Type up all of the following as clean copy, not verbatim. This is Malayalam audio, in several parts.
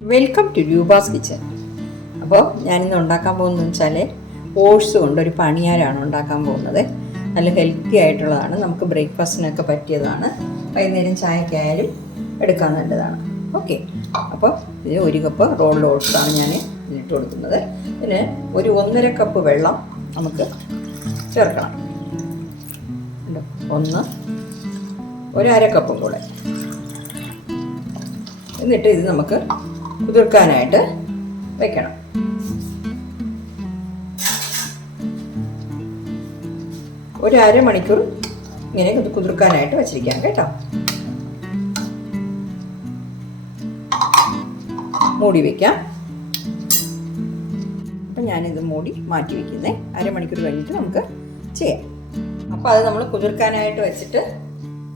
Welcome to Roopa's kitchen. അപ്പോൾ ഞാനിന്ന് ഉണ്ടാക്കാൻ പോകുന്നതെന്ന് വെച്ചാൽ ഓട്സ് കൊണ്ടൊരു പണിയാരമാണ് ഉണ്ടാക്കാൻ പോകുന്നത്. നല്ല ഹെൽത്തി ആയിട്ടുള്ളതാണ്, നമുക്ക് ബ്രേക്ക്ഫാസ്റ്റിനൊക്കെ പറ്റിയതാണ്, വൈകുന്നേരം ചായക്കായാലും എടുക്കാൻ നല്ലതാണ്. ഓക്കെ, അപ്പോൾ ഇതിന് 1 കപ്പ് റോൾഡ് ഓട്സാണ് ഞാൻ ഇതിലിട്ട് കൊടുക്കുന്നത്. ഇതിന് ഒരു 1.5 കപ്പ് വെള്ളം നമുക്ക് ചേർക്കണം. ഒരു 1/2 കപ്പും കൂടെ. എന്നിട്ട് ഇത് നമുക്ക് കുതിർക്കാനായിട്ട് വെക്കണം. ഒരു 1/2 മണിക്കൂർ ഇങ്ങനെ കുതിർക്കാനായിട്ട് വെച്ചിരിക്കാം കേട്ടോ. മൂടി വയ്ക്കാം. അപ്പം ഞാനിത് മൂടി മാറ്റി വയ്ക്കുന്നത്. 1/2 മണിക്കൂർ കഴിഞ്ഞിട്ട് നമുക്ക് ചെയ്യാം. അപ്പോൾ അത് നമ്മൾ കുതിർക്കാനായിട്ട് വെച്ചിട്ട്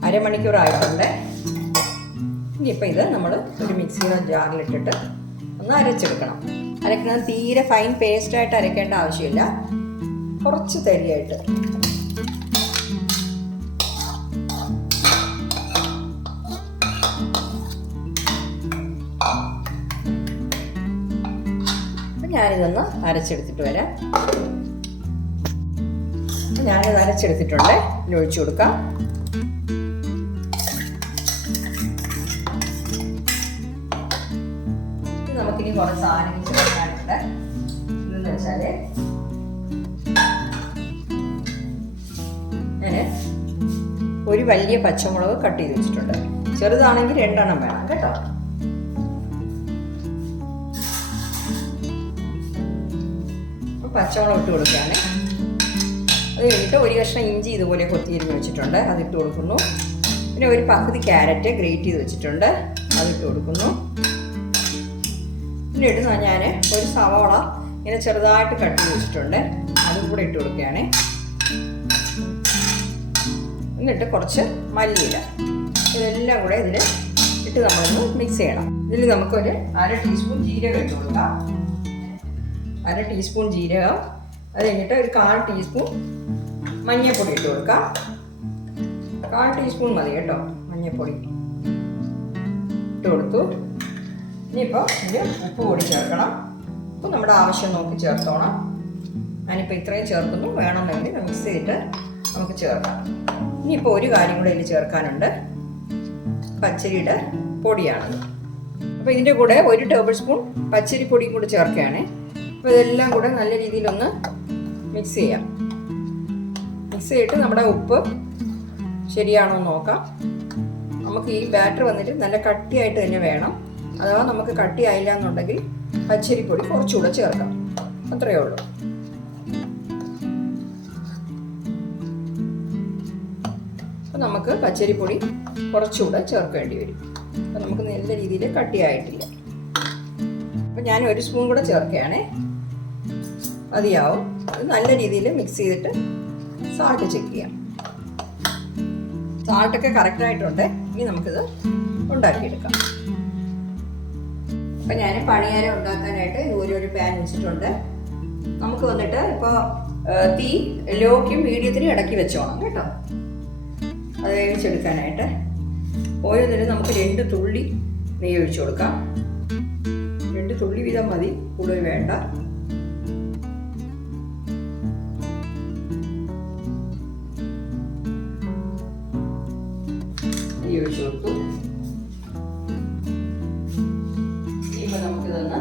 1/2 മണിക്കൂർ ആയിട്ടുണ്ട്. ഇനിയിപ്പോൾ ഇത് നമ്മൾ ഒരു മിക്സിയുടെ ജാറിലിട്ടിട്ട് ഒന്ന് അരച്ചെടുക്കണം. അരക്കുന്നത് തീരെ ഫൈൻ പേസ്റ്റായിട്ട് അരയ്ക്കേണ്ട ആവശ്യമില്ല, കുറച്ച് തരിയായിട്ട്. അപ്പം ഞാനിതൊന്ന് അരച്ചെടുത്തിട്ട് വരാം. ഞാനിത് അരച്ചെടുത്തിട്ടുണ്ട്. ഇതിൽ ഒഴിച്ചു കൊടുക്കാം. നമുക്കിനി കുറച്ച് സാധനങ്ങൾ ചേർക്കാനുണ്ട്. ഇതെന്ന് വെച്ചാൽ ഞാൻ ഒരു വലിയ പച്ചമുളക് കട്ട് ചെയ്ത് വെച്ചിട്ടുണ്ട്. ചെറുതാണെങ്കിൽ 2 എണ്ണം വേണം കേട്ടോ. പച്ചമുളക് ഇട്ട് കൊടുക്കുകയാണ്. അത് കഴിഞ്ഞിട്ട് ഒരു കഷ്ണം ഇഞ്ചി ഇതുപോലെ കൊത്തിയരിഞ്ഞ് വെച്ചിട്ടുണ്ട്, അതിട്ട് കൊടുക്കുന്നു. പിന്നെ ഒരു പകുതി ക്യാരറ്റ് ഗ്രേറ്റ് ചെയ്ത് വെച്ചിട്ടുണ്ട്, അതിട്ട് കൊടുക്കുന്നു. പിന്നീട് ഞാൻ ഒരു സവാള ഇങ്ങനെ ചെറുതായിട്ട് കട്ട് ചെയ്ത് വെച്ചിട്ടുണ്ട്, അതും കൂടെ ഇട്ട് കൊടുക്കുകയാണ്. എന്നിട്ട് കുറച്ച് മല്ലിയില, ഇതെല്ലാം കൂടെ ഇതിൽ ഇട്ട് നമ്മളൊന്ന് മിക്സ് ചെയ്യണം. ഇതിൽ നമുക്കൊരു 1/2 ടീസ്പൂൺ ജീരകം ഇട്ട് കൊടുക്കാം. 1/2 ടീസ്പൂൺ ജീരകം. അത് കഴിഞ്ഞിട്ട് ഒരു 1/4 ടീസ്പൂൺ മഞ്ഞൾപ്പൊടി ഇട്ട് കൊടുക്കാം. 1/4 ടീസ്പൂൺ മതി കേട്ടോ മഞ്ഞൾപ്പൊടി ഇട്ട് കൊടുത്തു. ഇനിയിപ്പോൾ ഇതിൽ ഉപ്പ് കൂടി ചേർക്കണം. ഉപ്പ് നമ്മുടെ ആവശ്യം നോക്കി ചേർത്തോണം. ഞാനിപ്പോൾ ഇത്രയും ചേർക്കുന്നു, വേണമെന്നുണ്ടെങ്കിൽ മിക്സ് ചെയ്തിട്ട് നമുക്ക് ചേർക്കാം. ഇനിയിപ്പോൾ ഒരു കാര്യം കൂടെ ഇതിൽ ചേർക്കാനുണ്ട്, പച്ചരിയുടെ പൊടിയാണത്. അപ്പോൾ ഇതിൻ്റെ കൂടെ 1 ടേബിൾ സ്പൂൺ പച്ചരിപ്പൊടിയും കൂടി ചേർക്കുകയാണ്. അപ്പോൾ ഇതെല്ലാം കൂടെ നല്ല രീതിയിലൊന്ന് മിക്സ് ചെയ്യാം. മിക്സ് ചെയ്തിട്ട് നമ്മുടെ ഉപ്പ് ശരിയാണോ എന്ന് നോക്കാം. നമുക്ക് ഈ ബാറ്റർ വന്നിട്ട് നല്ല കട്ടിയായിട്ട് തന്നെ വേണം. അഥവാ നമുക്ക് കട്ടിയായില്ല എന്നുണ്ടെങ്കിൽ പച്ചരിപ്പൊടി കുറച്ചുകൂടെ ചേർക്കാം. അത്രയേ ഉള്ളൂ. അപ്പം നമുക്ക് പച്ചരിപ്പൊടി കുറച്ചുകൂടെ ചേർക്കേണ്ടി വരും. അപ്പം നമുക്ക് നല്ല രീതിയിൽ കട്ടിയായിട്ടില്ല. അപ്പം ഞാൻ 1 സ്പൂൺ കൂടെ ചേർക്കുകയാണേ, മതിയാവും. അത് നല്ല രീതിയിൽ മിക്സ് ചെയ്തിട്ട് സാൾട്ട് ചെക്ക് ചെയ്യാം. സാൾട്ടൊക്കെ കറക്റ്റായിട്ടുണ്ട്. ഇനി നമുക്കിത് ഉണ്ടാക്കിയെടുക്കാം. അപ്പം ഞാൻ പണിയാരം ഉണ്ടാക്കാനായിട്ട് ഒരു പാൻ വെച്ചിട്ടുണ്ട്. നമുക്ക് വന്നിട്ട് ഇപ്പോൾ തീ ലോക്കും മീഡിയത്തിനും ഇടയ്ക്ക് വെച്ചോണം കേട്ടോ, അത് വേവിച്ചെടുക്കാനായിട്ട്. ഓരോന്നിനും നമുക്ക് 2 തുള്ളി നെയ്യ് ഒഴിച്ചു കൊടുക്കാം. 2 തുള്ളി വീതം മതി, കൂടുതൽ വേണ്ട. നെയ്യ് ഒഴിച്ചു കൊടുത്തു. നമുക്കിതൊന്ന്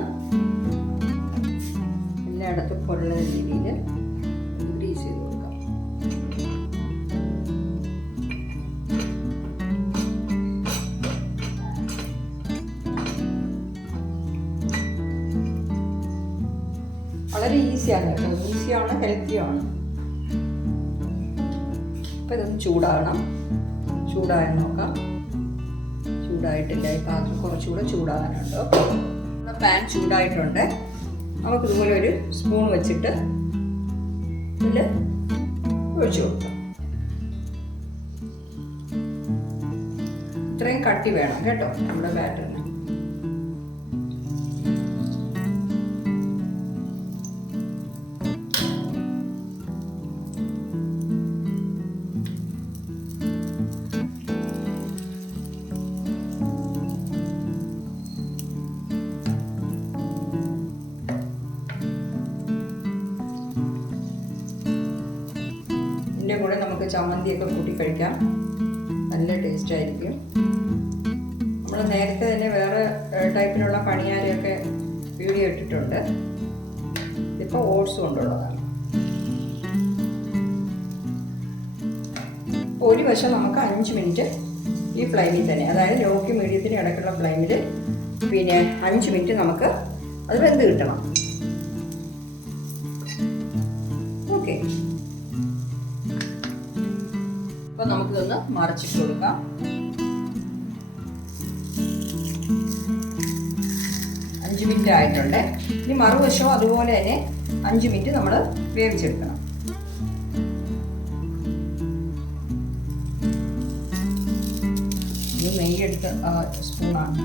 എല്ലായിടത്തും കൊള്ളുന്ന രീതിയിൽ ഗ്രീസ് ചെയ്ത് കൊടുക്കാം. വളരെ ഈസിയാണ് കേട്ടോ, ഈസിയാണ്, ഹെൽത്തിയാണ്. അപ്പം ഇതൊന്ന് ചൂടാകണം. ചൂടാകാൻ നോക്കാം. ചൂടായിട്ടില്ല, ഈ പാത്രം കുറച്ചുകൂടെ ചൂടാകാനുണ്ട്. പാൻ ചൂടായിട്ടുണ്ട്. നമുക്കിതുപോലെ ഒരു സ്പൂൺ വെച്ചിട്ട് ഇതിൽ ഒഴിച്ചു കൊടുക്കാം. ഇത്രയും കട്ടി വേണം കേട്ടോ നമ്മുടെ ബാറ്ററിന്. കൂടെ നമുക്ക് ചമ്മന്തിയൊക്കെ കൂട്ടി കഴിക്കാം. നല്ല ടേസ്റ്റ് ആയിരിക്കും. നമ്മൾ നേരത്തെ തന്നെ വേറെ ടൈപ്പിലുള്ള പണിയാരൊക്കെ വീഡിയോ ഇട്ടിട്ടുണ്ട്. ഇപ്പോൾ ഓട്സ് കൊണ്ടുള്ളതാണ്. ഒരു വശം നമുക്ക് 5 മിനിറ്റ് ഈ ഫ്ലെയിമിൽ തന്നെ, അതായത് ലോക്ക് മീഡിയത്തിന് ഇടയ്ക്കുള്ള ഫ്ലെയിമിൽ 5 മിനിറ്റ് നമുക്ക് അത് വെന്ത് കിട്ടണം. ഓക്കെ, അപ്പോൾ നമുക്കിതൊന്ന് മറിച്ചിട്ട് കൊടുക്കാം. മിനിറ്റ് ആയിട്ടുണ്ട്. ഇനി മറുവശവും അതുപോലെ തന്നെ 5 മിനിറ്റ് നമ്മൾ വേവിച്ചെടുക്കണം. ഇത് നെയ്യെടുത്ത സ്പൂണാണ്.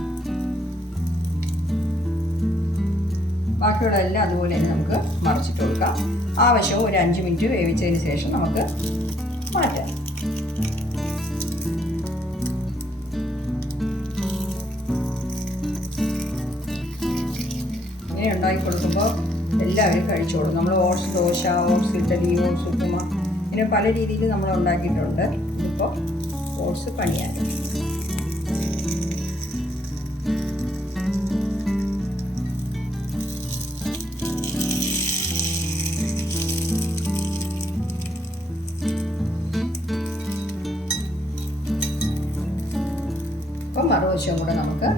ബാക്കിയുള്ള എല്ലാം അതുപോലെ തന്നെ നമുക്ക് മറിച്ചിട്ട് കൊടുക്കാം. ആ വശവും ഒരു 5 മിനിറ്റ് വേവിച്ചതിന് ശേഷം നമുക്ക് മാറ്റാം. ഇങ്ങനെ ഉണ്ടാക്കി കൊടുക്കുമ്പോൾ എല്ലാവരും കഴിച്ചോളും. നമ്മൾ oats dosa, oats idli, oats upma, ഇങ്ങനെ പല രീതിയിൽ നമ്മൾ ഉണ്ടാക്കിയിട്ടുണ്ട്. ഇതിപ്പോൾ ഓട്സ് പണിയാരം. അപ്പം മറുവശവും കൂടെ നമുക്ക്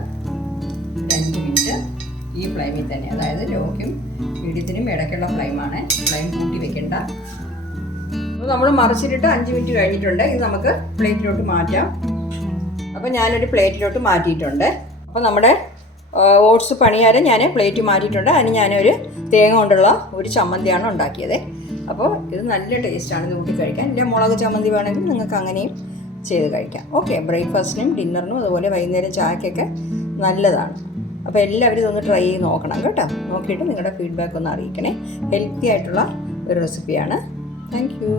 5 മിനിറ്റ് ഈ ഫ്ലെയിമിൽ തന്നെ, അതായത് ലോക്കും മീഡിയത്തിനും ഇടയ്ക്കുള്ള ഫ്ലെയിമാണ്. ഫ്ലെയിം കൂട്ടി വെക്കേണ്ട. അപ്പോൾ നമ്മൾ മറിച്ചിട്ടിട്ട് 5 മിനിറ്റ് കഴിഞ്ഞിട്ടുണ്ട്. ഇത് നമുക്ക് പ്ലേറ്റിലോട്ട് മാറ്റാം. അപ്പോൾ ഞാനൊരു പ്ലേറ്റിലോട്ട് മാറ്റിയിട്ടുണ്ട്. അപ്പോൾ നമ്മുടെ ഓട്സ് പണിയാരം ഞാൻ പ്ലേറ്റ് മാറ്റിയിട്ടുണ്ട്. അതിന് ഞാനൊരു തേങ്ങ കൊണ്ടുള്ള ഒരു ചമ്മന്തിയാണ് ഉണ്ടാക്കിയത്. അപ്പോൾ ഇത് നല്ല ടേസ്റ്റാണ് കൂട്ടി കഴിക്കാൻ. ഇല്ല മുളക് ചമ്മന്തി വേണമെങ്കിൽ നിങ്ങൾക്ക് അങ്ങനെയും ചെയ്ത് കഴിക്കാം. ഓക്കെ, ബ്രേക്ക്ഫാസ്റ്റിനും ഡിന്നറിനും അതുപോലെ വൈകുന്നേരം ചായക്കൊക്കെ നല്ലതാണ്. അപ്പോൾ എല്ലാവരും ഇതൊന്ന് ട്രൈ ചെയ്ത് നോക്കണം കേട്ടോ. നോക്കിയിട്ട് നിങ്ങളുടെ ഫീഡ്ബാക്ക് ഒന്ന് അറിയിക്കണേ. ഹെൽത്തി ആയിട്ടുള്ള ഒരു റെസിപ്പിയാണ്. Thank you.